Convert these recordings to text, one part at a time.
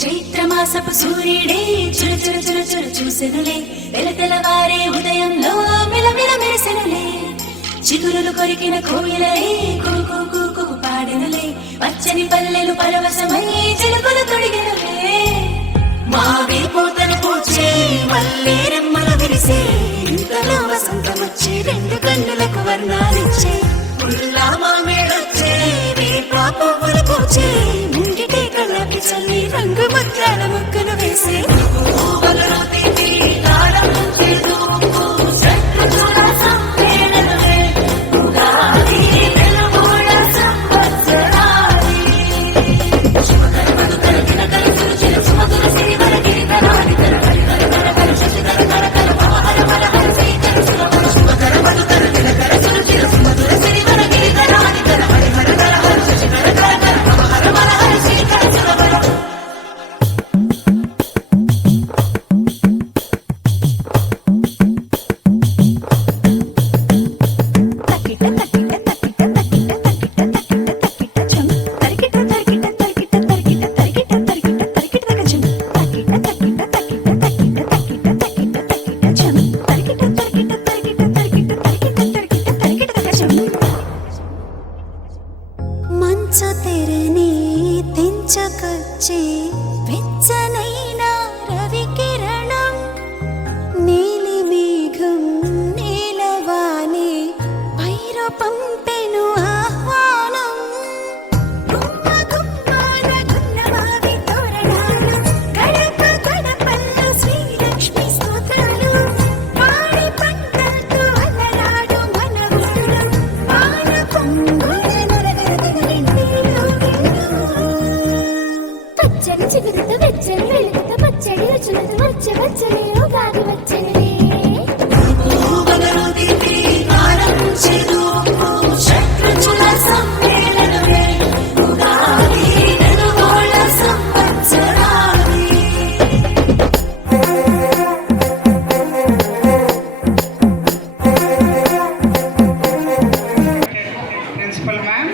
చైత్రమాసపు సూర్యుడే చుర చుర చుర చుర చూసెనులే, తెలతెలవారే ఉదయంలో మిలమిల మెరిసెనులే, చిగురులు కొరికిన కోయిలే కుకు కుకు పాడెనులే, పచ్చని పల్లెలు పరవశమై చిలుకలు తొడిగెనులే, మావి పూతను పూచే మల్లె రెమ్మలు విరిసే, ఇంతలో వసంతమొచ్చే రెండు కన్నులకు వర్ణాలిచ్చే, పుల్లా మామేడొచ్చే వేప పువ్వులు పూచే, ముంగిటే కళ్ళకి చల్లి రంగు ముత్యాల ముగ్గులు వేసే, పువ్వులను తీసి దారం తీర్చు శత్రుల సంపేళనలే, ఉగాది వెలుగుల సంవత్సరాది, శుభకర మధుకర దినకర చురుచిన సుమధుర సిరివర గిరిధరాది తర హరిహర కర కర శశిధర కర కర పవహర వర హర శ్రీకర సురవర, శుభకర మధుకర దినకర చురుచిన సుమధుర సిరివర గిరిధరాది తర హరిహర కర హర శశిధర కర కర పవహర వర హర శ్రీకర సురవర. మంచు తెరని తెంచకొచ్చే వెచ్చనైన రవి కిరణం, నీలి మేఘం నీలవానే పైరు పంపెను ఆహ్వానం, గుమ్మ గుమ్మాన గున్నమావి తోరణాలు, గడప గడపల్లో శ్రీలక్ష్మి స్తోత్రాలు, పాడి పంటతో అలరాడు మనవుడు, పాల పొంగుల పచ్చని చిగురుతో వెచ్చని వెలుగుతో పచ్చడి రుచులతో వచ్చే వచ్చని ఉగాది వచ్చని, శత్రుల సమ్మేళనమే ఉగాది వెలుగుల సంవత్సరాది. Principal ma'am,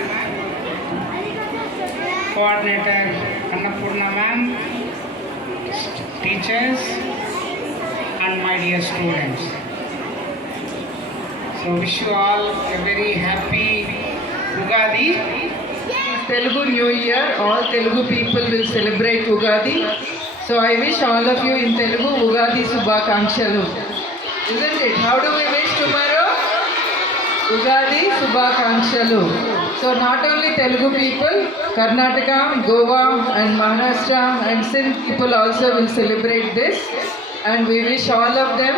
coordinator Annapurna ma'am, teachers and my dear students. So wish you all a very happy Ugadi. Telugu New Year, all Telugu people will celebrate Ugadi. So I wish all of you in Telugu Ugadi Subhakankshalo. Isn't it? How do we wish tomorrow? Ugadi Subhakankshalo. So not only Telugu people, Karnataka, Goa and Maharashtra and Sindh people also will celebrate this, and we wish all of them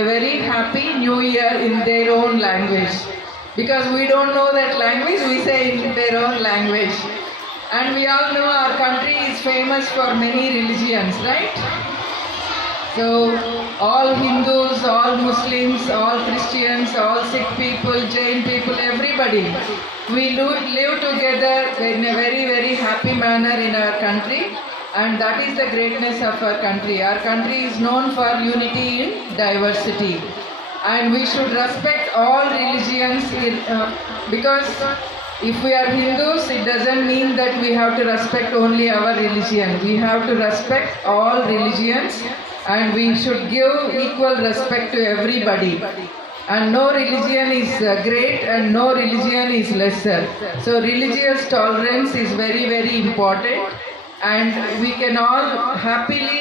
a very happy new year in their own language. Because we don't know that language, we say in their own language. And we all know our country is famous for many religions, right? So all Hindus, all Muslims, all Christians, all Sikh people, Jain people, everybody, we live together in a very, very happy manner in our country, and that is the greatness of our country. Our country is known for unity in diversity, and we should respect all religions because if we are Hindus, it doesn't mean that we have to respect only our religion. We have to respect all religions, and we should give equal respect to everybody. And no religion is great and no religion is lesser. So religious tolerance is very, very important, and we can all happily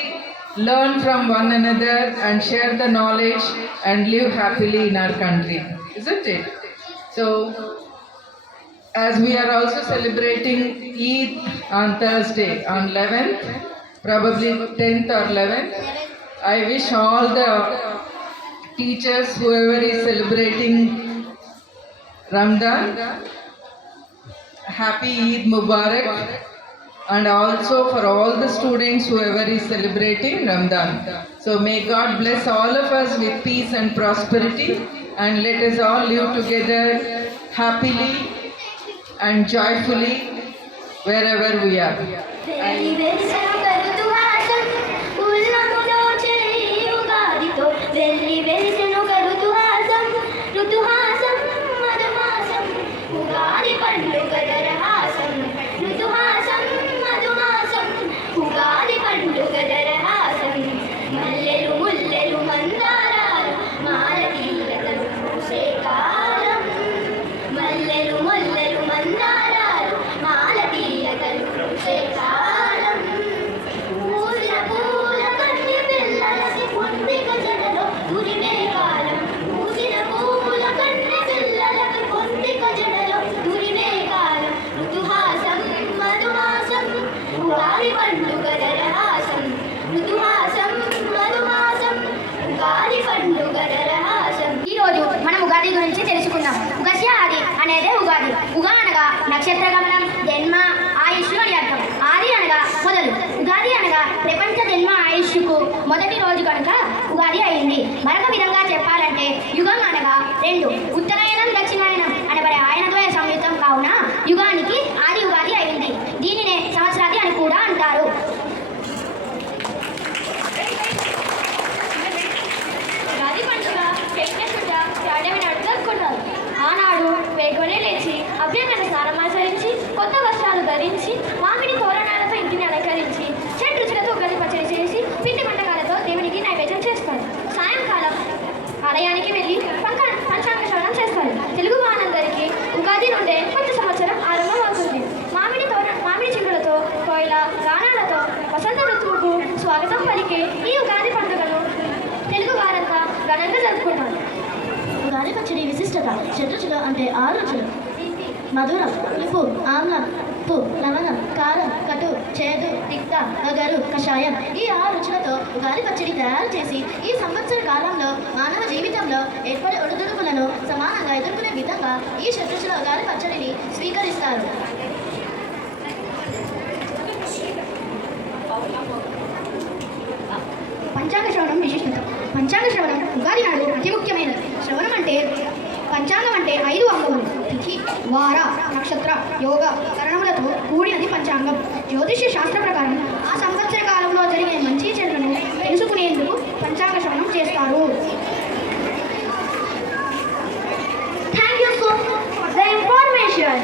learn from one another and share the knowledge and live happily in our country, isn't it? So as we are also celebrating Eid on Thursday, on 11th, probably 10th or 11th, I wish all the teachers, whoever is celebrating Ramadan. Happy Eid Mubarak. And also for all the students whoever is celebrating Ramadan. So may God bless all of us with peace and prosperity, and let us all live together happily and joyfully wherever we are. ఈరోజు మనం ఉగాది గురించి తెలుసుకుందాం. ఉగాది అనేది ఉగాది. ఉగా అనగా నక్షత్ర గమనం, జన్మ, ఆయుష్ అని అర్థం. ఆది అనగా మొదలు. ఉగాది అనగా ప్రపంచ జన్మ ఆయుష్కు మొదటి రోజు కనుక ఉగాది అయింది. మరొక విధంగా చెప్పాలంటే యుగం అనగా రెండు, ఉత్తరాయణం దక్షిణాయనం అనబడే ఆయనద్వయ సంయుక్తం కావున యుగానికి ఆది ఉగాది అయింది. దీనినే సంవత్సరాది అని కూడా అంటారు. ఉగాది పండుగ యజ్ఞశుద్ధ ప్రాణమి నాడు జరుపుకుంటారు. ఆనాడు వేగొనే లేచి అభ్యంగన స్నానమాచరించి కొత్త వస్త్రాలు ధరించి మామిడి తోరణాలతో ఇంటిని అలంకరించి చెడు రుచులతో ఉగాది పచ్చడి చేసి పిండి వంటకాలతో దేవునికి నైవేద్యం చేస్తారు. సాయంకాలం ఆలయానికి వెళ్ళి పంచాంగ శ్రవణం చేస్తారు. తెలుగు వారందరికీ ఉగాది నుండే కొత్త సంవత్సరం ఆరంభం అవుతుంది. మామిడి చిగులతో కోయిల గానాలతో వసంత ఋతువుకు స్వాగతం పలికే ఈ ఉగాది పండుగను తెలుగు వారంతా ఘనంగా జరుపుకుంటారు. ఉగాది పచ్చడి విశిష్టత షడ్రుచులు అంటే 6 రుచులు: మధురం, పులుపు, ఆమ్లం, ఉప్పు, లవణం, కారం, కటు, చేదు, తిక్త, వగరు, కషాయం. ఈ 6 రుచులతో ఉగాది పచ్చడి తయారు చేసి ఈ సంవత్సర కాలంలో మానవ జీవితంలో ఏర్పడే ఒడిదుడుకులను సమానంగా ఎదుర్కొనే విధంగా ఈ షడ్రుచుల ఉగాది పచ్చడిని స్వీకరిస్తారు. పంచాంగ శ్రవణం విశిష్టత. పంచాంగ శ్రవణం ఉగాది నాడు అతి ముఖ్యమైనది. శ్రవణం అంటే పంచాంగం అంటే 5 అంగములు: తిథి, వార, నక్షత్ర, యోగ, కరణములతో కూడినది పంచాంగం. జ్యోతిష్య శాస్త్ర ప్రకారం ఆ సంవత్సర కాలంలో జరిగే మంచి చెడులను తెలుసుకునేందుకు పంచాంగ శ్రవణం చేస్తారు. Thank you so much for the information.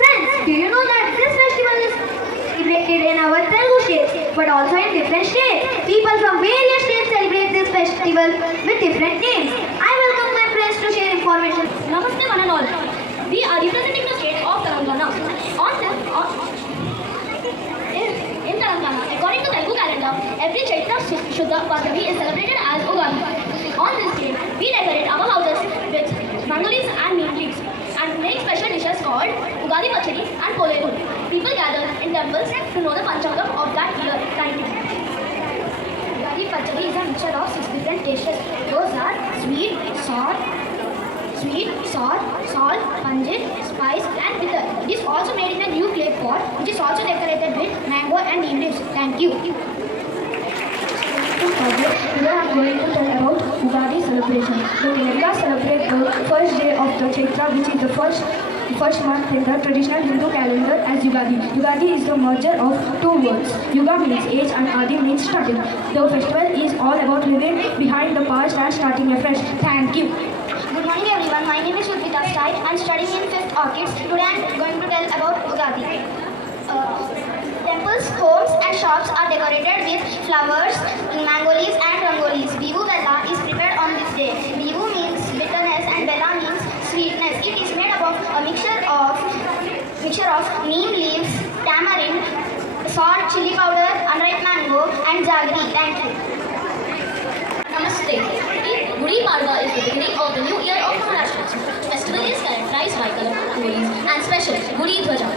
Friends, do you know that this festival is celebrated in our Telugu states but also in different states? People from various states celebrate this festival with different names. I welcome my friends to share information. Namaste one and all. We are representing the state of Telangana. In Telangana, according to Telugu calendar, every Chaitra Shuddha Pashami is celebrated as Ugadi. On this day, we decorate our houses with rangolis and neem leaves and make special dishes called Ugadi Pachadi and Poleru. People gather in temples to know the Panchangam of that year. Thank you. Ugadi Pachadi is a mixture of 6 different dishes. Those are sweet, sour, salt, pungent, spice and bitter. It is also made in a new clay pot which is also decorated with mango and neem leaves. Thank you. We are going to tell about Ugadi celebration. The Kerala celebrate the first day of the Chaitra, which is the first month in the traditional Hindu calendar as Ugadi. Ugadi is the merger of 2 words. Yuga means age and Adi means starting. The festival is all about living behind the past and starting afresh. Thank you. Good morning everyone. My name is Shubhita Sai. I am studying in 5th Orchids. Today I am going to tell about Ugadi. Temples, homes and shops are decorated with flowers, mango leaves and rangolis. Bivu Bella is prepared on this day. Bivu means bitterness and Bella means sweetness. It is made up of a mixture of neem leaves, tamarind, salt, chili powder, unripe mango and jaggery. Thank you. Namaste. Gudi Padwa is the beginning of the new year of Maharashtra. The festival is characterized by colorful rangolis and special Gudi Dhwaja.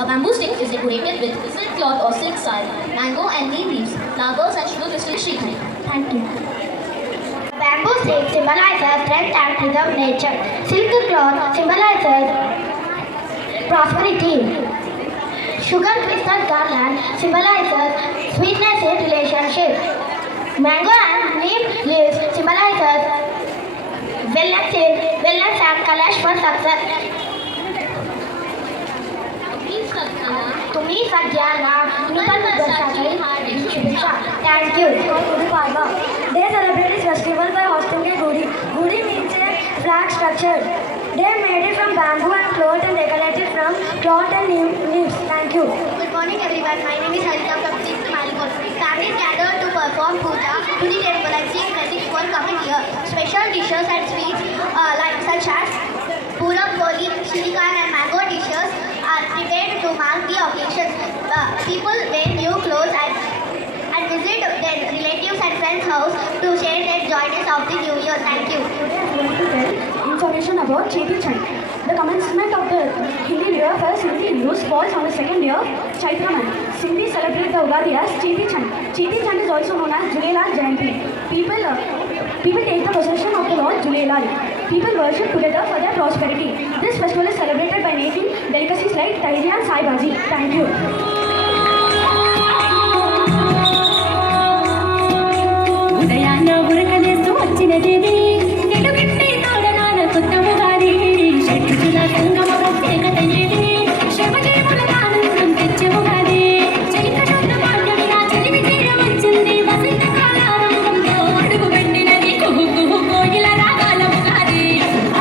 A bamboo stick is decorated with silk cloth or silk sari, mango and neem leaves, flowers and sugar crystal sheathing. Thank you. Bamboo Bamboo stick symbolizes strength and preserved nature. Silk cloth symbolizes prosperity. Sugar crystal garland symbolizes sweetness in relationship. Mango and neem leaves symbolizes wellness and kalash for success. तुम्ही सगळ्यांना नूतन वर्षाची शुभेच्छा. Thank you. Gudi Padwa. They celebrate this festival by hosting a gudi. Gudi means a flag structure. They made it from bamboo and cloth and decorated from cloth and leaves. Thank you. Good morning everyone. My name is Harita from 6th Malikot. Families gathered to perform puja to the temple and seek blessings for coming year. Special dishes and sweets such as puram poli, shirikan and mango dishes are prepared to mark the occasion. People wear new clothes and visit their relatives and friends' house to share their joyness of the new year. Thank you. Today I am going to tell information about Cheti Chand. The commencement of the Hindi New Year for Sindhi Hindus falls on the second day of Chaitraman. Sindhis celebrate the Ugadi as Cheti Chand. Cheti Chand is also known as Julelal Jayanti. People take the possession of the Lord Julelal. People worship together for their prosperity. This festival is celebrated by making delicacies like Tahiri and Sai Bhaji. Thank you. ఉదయాన్న ఉరకలేస్తూ వచ్చినదేది తెలుగింటి తోడనాల కొత్త ఉగాది షట్రుచుల సంగమ ప్రత్యేకత ఏది శివజీవుల ఆనందం తెచ్చే ఉగాది చైత్ర శుద్ధ పాఠ్యమిలా చదివి వచ్చింది వసంత కాలారంభంలో అడుగు పెట్టినది కుహు కుహు కోయిల రాగాల ఉగాది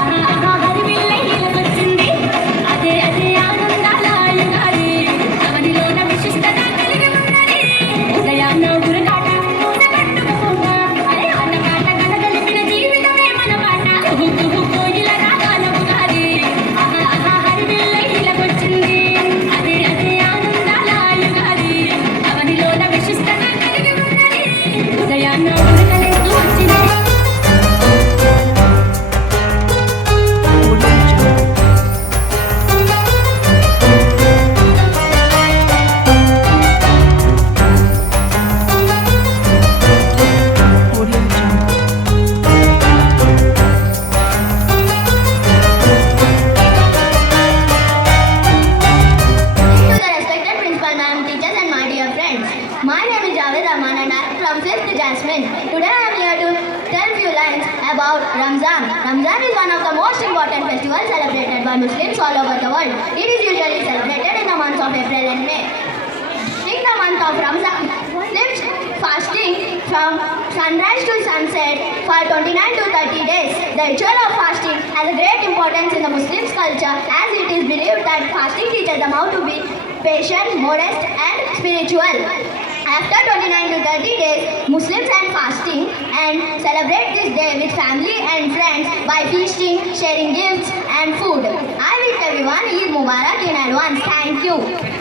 ఆహా హరివిల్లయ్యల వచ్చింది అదే అదే ఆనందాల యుగాది అవనిలోన విశిష్టత కలిగి ఉన్నది ఉదయాన్న ఉరకాట about Ramzan. Ramzan is one of the most important festivals celebrated by Muslims all over the world. It is usually celebrated in the months of April and May. In the month of Ramzan, Muslims fasting from sunrise to sunset for 29 to 30 days. The ritual of fasting has a great importance in the Muslims' culture as it is believed that fasting teaches them how to be patient, modest and spiritual. After 29 to 30 days, Muslims end fasting and celebrate this day with family and friends by feasting, sharing gifts and food. I wish everyone Eid Mubarak in advance. Thank you.